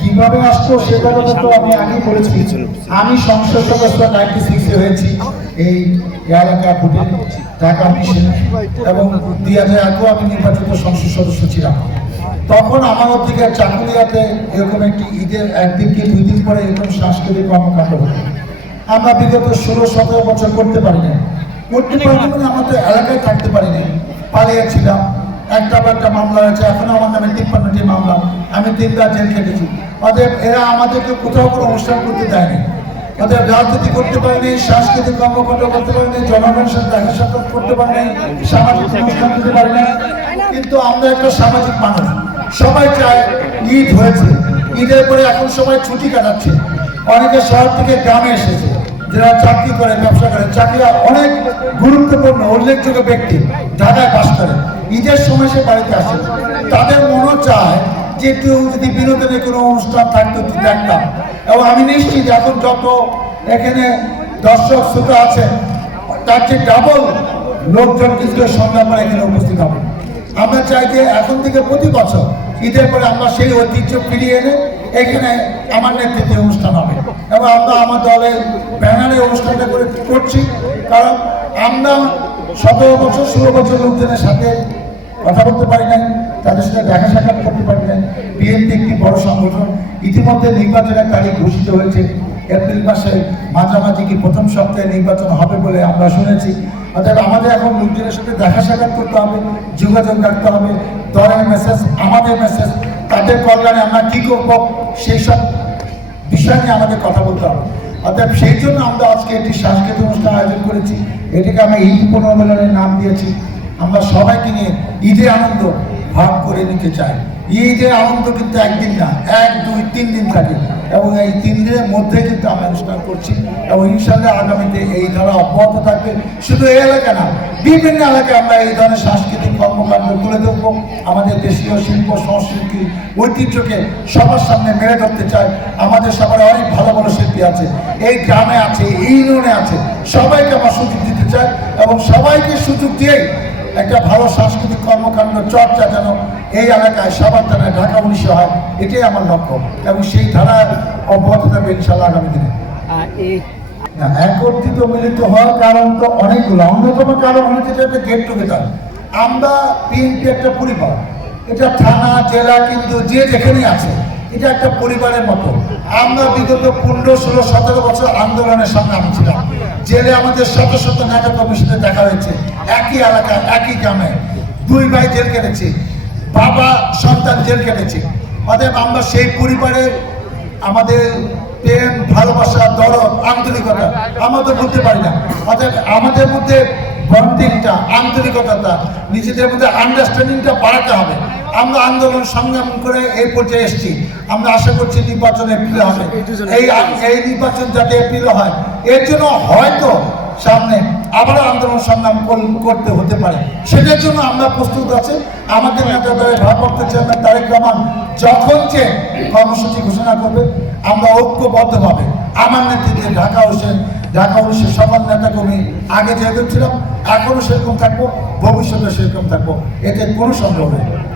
কীভাবে আসতো সেটা কথা তো আমি আগেই বলেছি। আমি সংসদ সদস্য নাইনটি সিক্সে হয়েছি। এই এলাকা ভোটে ঢাকা মিশন। এবং দুই হাজার আগেও আমি নির্বাচিত সংসদ সদস্য ছিলাম। তখন আমার থেকে চাকুলিয়াতে এরকম একটি ঈদের একদিন কি দুই দিন পরে এরকম সাংস্কৃতিক কর্মকাণ্ড হতো আমরা বিগত ষোলো, সতেরো বছর করতে পারি না করতে পারি মানে আমাদের এলাকায় থাকতে পারিনি। পালিয়েছিলাম। একটা বা একটা মামলা হয়েছে আমি তিনবার জেল কেটেছি অতএব এরা আমাদেরকে কোথাও কোনো অনুষ্ঠান করতে দেয়নি। অতএব রাজনীতি করতে পারেনি, সাংস্কৃতিক কর্মকাণ্ড করতে পারেনি, জনগণের সাথে দেখা সাক্ষাৎ করতে পারেনি, সামাজিক অনুষ্ঠান করতে পারেনি। কিন্তু আমরা একটা সামাজিক মানুষ। সবাই চায় ঈদ হয়েছে। ঈদের পরে এখন সবাই ছুটি কাটাচ্ছে। অনেকে শহর থেকে গ্রামে এসেছে, যারা চাকরি করে, ব্যবসা করে। চাকরি অনেক গুরুত্বপূর্ণ, উল্লেখযোগ্য ব্যক্তি, ঢাকায় বাস করে। ঈদের সময় সে বাড়িতে আসে। তাদের মনও চায় যে একটু যদি বিনোদনের কোনো অনুষ্ঠান থাকতো দেখতাম। এবং আমি নিশ্চিত এখন যত এখানে দর্শক শ্রোতা আছে, তার চেয়ে ডাবল লোকজন কিন্তু সন্ধ্যা পরে এখানে উপস্থিত হবে। আমরা চাই যে এখন থেকে প্রতি বছর ঈদের পরে আমরা সেই ঐতিহ্য ফিরিয়ে এনে এখানে আমার নেতৃত্বে অনুষ্ঠান হবে। এবং আমরা আমার দলের ব্যানারে অনুষ্ঠানটা করে করছি। কারণ আমরা সতেরো বছর, ষোলো বছর লোকজনের সাথে কথা বলতে পারি নাই, তাদের সাথে দেখা সাক্ষাৎ করতে পারি নাই। বিএনপি একটি বড় সংগঠন, ইতিমধ্যে নির্বাচনের তারিখ ঘোষিত হয়েছে। এপ্রিল মাসে মাঝামাঝি কি প্রথম সপ্তাহে নির্বাচন হবে বলে আমরা শুনেছি। অর্থাৎ আমাদের এখন লোকজনের সাথে দেখা সাক্ষাৎ করতে হবে, যোগাযোগ রাখতে হবে, দলের মেসেজ আমাদের মেসেজ তাদের কল্যাণে আমরা কী করব, সেই সব বিষয় নিয়ে আমাদের কথা বলতে হবে। অর্থাৎ সেই জন্য আমরা আজকে একটি সাংস্কৃতিক অনুষ্ঠান আয়োজন করেছি। এটিকে আমরা ঈদ পুনর্মিলনের নাম দিয়েছি। আমরা সবাইকে নিয়ে ঈদের আনন্দ ভাগ করে নিতে চাই। ঈদের আনন্দ কিন্তু একদিন না, এক, দুই, তিন দিন থাকে। এবং এই তিন দিনের মধ্যে কিন্তু আমরা অনুষ্ঠান করছি এবং ইনশাল্লাহ আগামীতে এই ধারা অব্যাহত থাকবে। শুধু এই এলাকা না, বিভিন্ন এলাকায় আমরা এই ধরনের সাংস্কৃতিক কর্মকাণ্ড তুলে ধরবো। আমাদের দেশীয় শিল্প, সংস্কৃতি, ঐতিহ্যকে সবার সামনে মেরে ধরতে চাই। আমাদের সবার অনেক ভালো ভালো শিল্পী আছে, এই গ্রামে আছে, এই ইউনিয়নে আছে। সবাইকে আমরা সুযোগ দিতে চাই এবং সবাইকে সুযোগ দিয়েই একটা ভালো সাংস্কৃতিক কর্মকাণ্ড চর্চা যেন এই এলাকায় সবার ধারায় ঢাকা উনিশে হয় এটাই আমার লক্ষ্য। এবং সেই ধারা অব্যাহত থাকবে ইনশাল্লাহ আগামী দিনে। একত্রিত মিলিত হওয়ার কারণ তো অনেকগুলো। অন্যতম কারণ হচ্ছে যে একটা গেট টুগেদার আমরা বিএনপি একটা পরিবার। এটা থানা জেলা কিন্তু যে যেখানে আছে এটা একটা পরিবারের মতো। আমরা বিগত পনেরো ষোলো সতেরো বছর আন্দোলনের সামনে আমি ছিলাম। জেলে আমাদের শত শত নেতা কমিশনে দেখা হয়েছে। একই এলাকা, একই গ্রামে। দুই ভাই জেল কেটেছে। বাবা, সন্তান জেল কেটেছে। অতএব আমরা সেই পরিবারের আমাদের প্রেম, ভালোবাসা, দরদ, আন্তরিকতা, আমরা তো বলতে পারি না। অর্থাৎ আমাদের মধ্যে বন্ডিংটা আন্তরিকতাটা, নিজেদের মধ্যে আন্ডারস্ট্যান্ডিংটা বাড়াতে হবে। আমরা আন্দোলন সংগ্রাম করে এই পর্যায়ে এসেছি। আমরা আশা করছি নির্বাচন এপ্রিলে হবে। এই এই নির্বাচন যাতে এপ্রিলে হয় এর জন্য হয়তো সামনে আবারও আন্দোলন সংগ্রাম কর- করতে হতে পারে। সেটার জন্য আমরা প্রস্তুত আছি। আমাদের নেতা দলের ভারপ্রাপ্ত চেয়ারম্যান তারেক রহমান যখন যে কর্মসূচি ঘোষণা করবে আমরা ঐক্যবদ্ধভাবে আমার নেতৃত্বে ঢাকা হোসেন ঢাকা হোসেন সকল নেতাকর্মী আগে যেরকম ছিলাম এখনও সেরকম থাকব ভবিষ্যতে সেরকম থাকব। এতে কোনো সন্দেহ নেই।